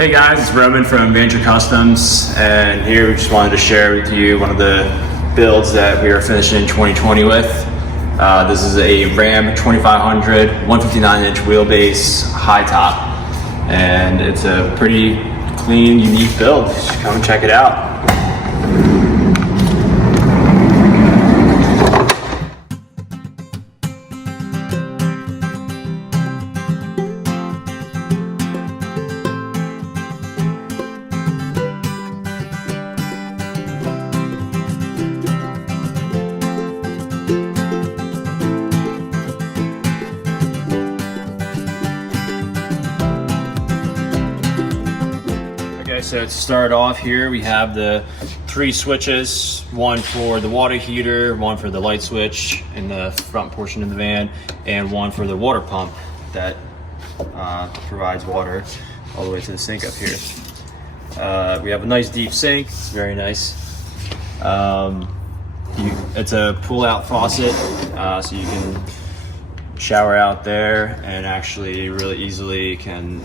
Hey guys, it's Roman from Vanture Customs, and here we just wanted to share with you one of the builds that we are finishing in 2020 with. This is a Ram 2500 159-inch wheelbase high top, and it's a pretty clean, unique build. Just come and check it out. So to start off here, we have the 3 switches, one for the water heater, one for the light switch in the front portion of the van, and one for the water pump that provides water all the way to the sink up here. We have a nice deep sink, it's very nice. It's a pull-out faucet, so you can shower out there and actually really easily can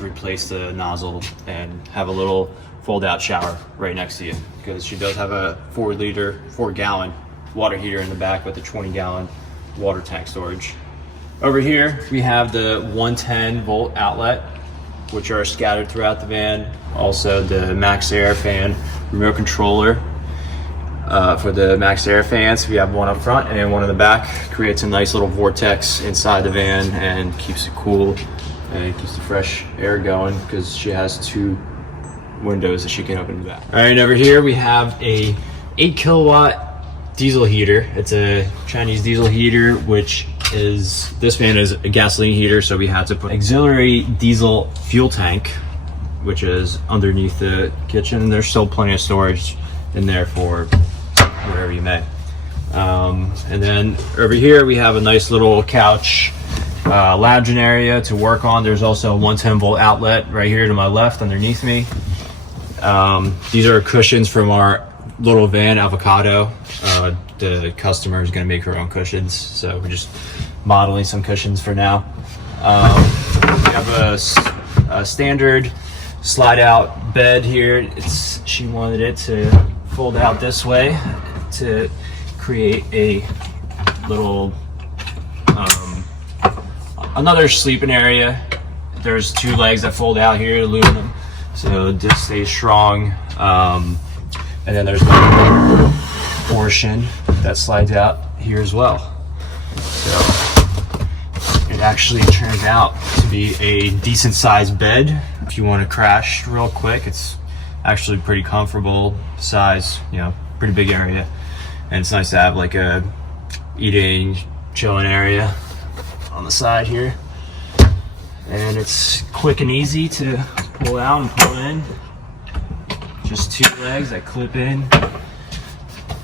replace the nozzle and have a little fold-out shower right next to you, because she does have a 4-gallon water heater in the back with a 20-gallon water tank storage. Over here we have the 110-volt outlet, which are scattered throughout the van. Also the max air fan remote controller. For the max air fans, we have one up front and one in the back. Creates a nice little vortex inside the van and keeps it cool and keeps the fresh air going, because she has 2 windows that she can open in the back. All right, over here we have a 8-kilowatt diesel heater. It's a Chinese diesel heater, which is, this van is a gasoline heater, so we had to put auxiliary diesel fuel tank, which is underneath the kitchen. There's still plenty of storage in there for wherever you may. And then over here we have a nice little couch lounging area to work on. There's also a 110-volt outlet right here to my left underneath me. These are cushions from our little van Avocado. The customer is going to make her own cushions, so we're just modeling some cushions for now. We have a standard slide out bed here. She wanted it to fold out this way to create a little another sleeping area. There's 2 legs that fold out here, aluminum, so this stays strong. And then there's another portion that slides out here as well. So it actually turns out to be a decent sized bed. If you want to crash real quick, it's actually pretty comfortable size, pretty big area. And it's nice to have like a eating, chilling area on the side here. And it's quick and easy to pull out and pull in. Just 2 legs that clip in.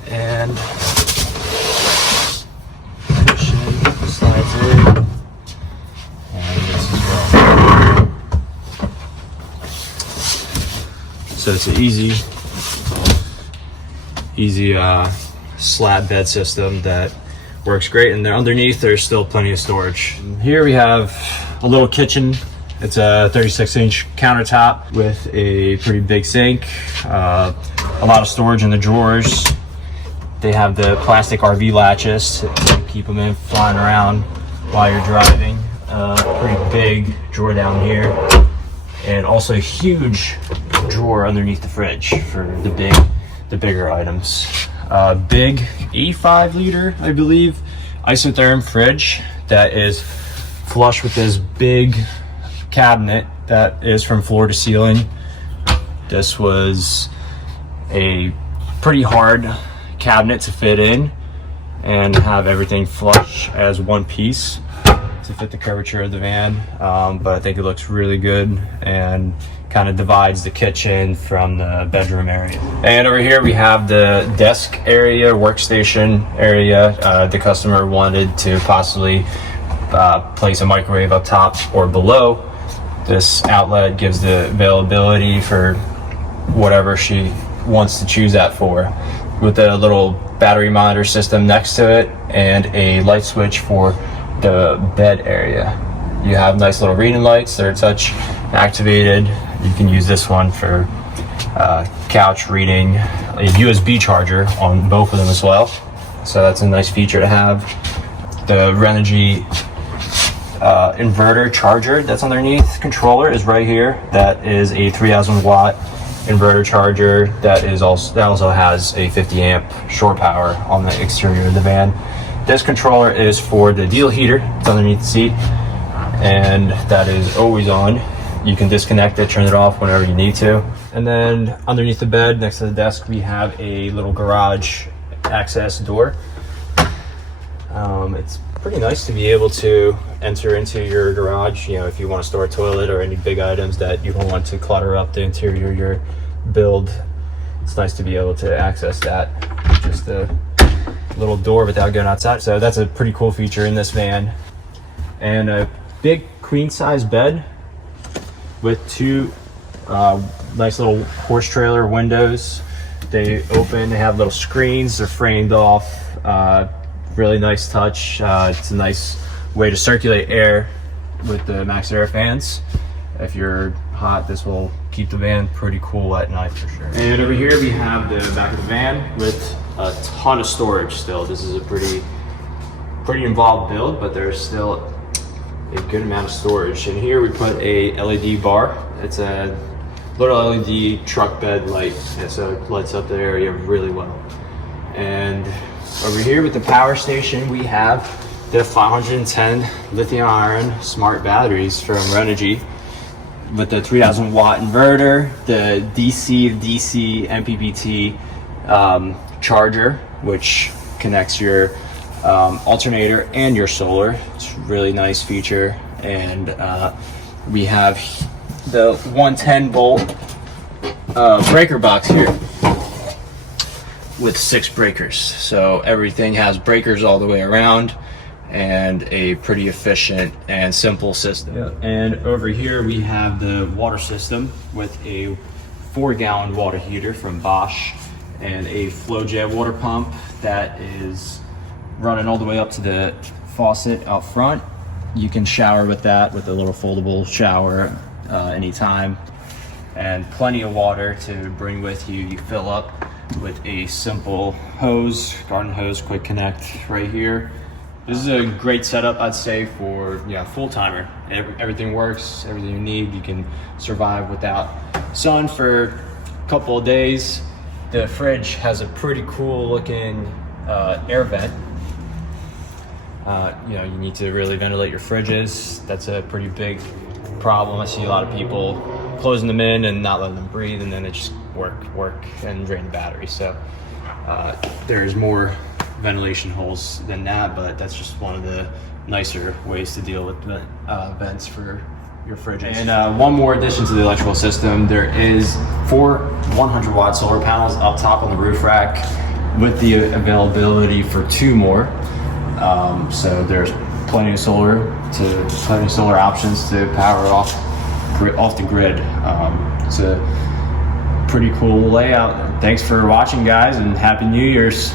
And cushion slides in. And this as well. So it's an easy slab bed system that works great, and there underneath there's still plenty of storage. Here we have a little kitchen. It's a 36-inch countertop with a pretty big sink, a lot of storage in the drawers. They have the plastic RV latches to keep them in flying around while you're driving. Pretty big drawer down here, and also a huge drawer underneath the fridge for the bigger items. Big 85-liter, I believe, isotherm fridge that is flush with this big cabinet that is from floor to ceiling. This was a pretty hard cabinet to fit in and have everything flush as one piece to fit the curvature of the van, but I think it looks really good and kind of divides the kitchen from the bedroom area. And over here we have the desk area, workstation area. The customer wanted to possibly place a microwave up top or below. This outlet gives the availability for whatever she wants to choose that for, with a little battery monitor system next to it and a light switch for the bed area. You have nice little reading lights that are touch activated. You can use this one for couch reading, a USB charger on both of them as well. So that's a nice feature to have. The Renogy inverter charger that's underneath controller is right here. That is a 3000 watt inverter charger that also has a 50 amp shore power on the exterior of the van. This controller is for the deal heater. It's underneath the seat, and that is always on. You can disconnect it, turn it off whenever you need to. And then underneath the bed, next to the desk, we have a little garage access door. It's pretty nice to be able to enter into your garage, you know, if you want to store a toilet or any big items that you don't want to clutter up the interior of your build. It's nice to be able to access that, just a little door without going outside. So that's a pretty cool feature in this van. And a big queen size bed with two nice little horse trailer windows. They open, they have little screens, they're framed off. Really nice touch. It's a nice way to circulate air with the max air fans. If you're hot, this will keep the van pretty cool at night for sure. And over here we have the back of the van with a ton of storage still. This is a pretty involved build, but there's still a good amount of storage. And here we put a LED bar. It's a little LED truck bed light, and so it lights up the area really well. And over here with the power station, we have the 510 lithium ion smart batteries from Renogy with the 3000 watt inverter, the DC MPPT charger, which connects your alternator and your solar. It's a really nice feature. And we have the 110 volt breaker box here with 6 breakers. So everything has breakers all the way around, and a pretty efficient and simple system. Yeah. And over here we have the water system with a 4-gallon water heater from Bosch and a FlowJet water pump that is running all the way up to the faucet out front. You can shower with that, with a little foldable shower anytime, and plenty of water to bring with you. You fill up with a simple hose, garden hose, quick connect right here. This is a great setup, I'd say, for full timer. Everything works, everything you need. You can survive without sun for a couple of days. The fridge has a pretty cool looking air vent. You need to really ventilate your fridges. That's a pretty big problem. I see a lot of people closing them in and not letting them breathe, and then they just work and drain the battery. So there's more ventilation holes than that, but that's just one of the nicer ways to deal with vents for your fridges. And one more addition to the electrical system, there is 4 100 watt solar panels up top on the roof rack with the availability for 2 more. So there's plenty of solar options to power off the grid. It's a pretty cool layout. Thanks for watching, guys, and Happy New Year's.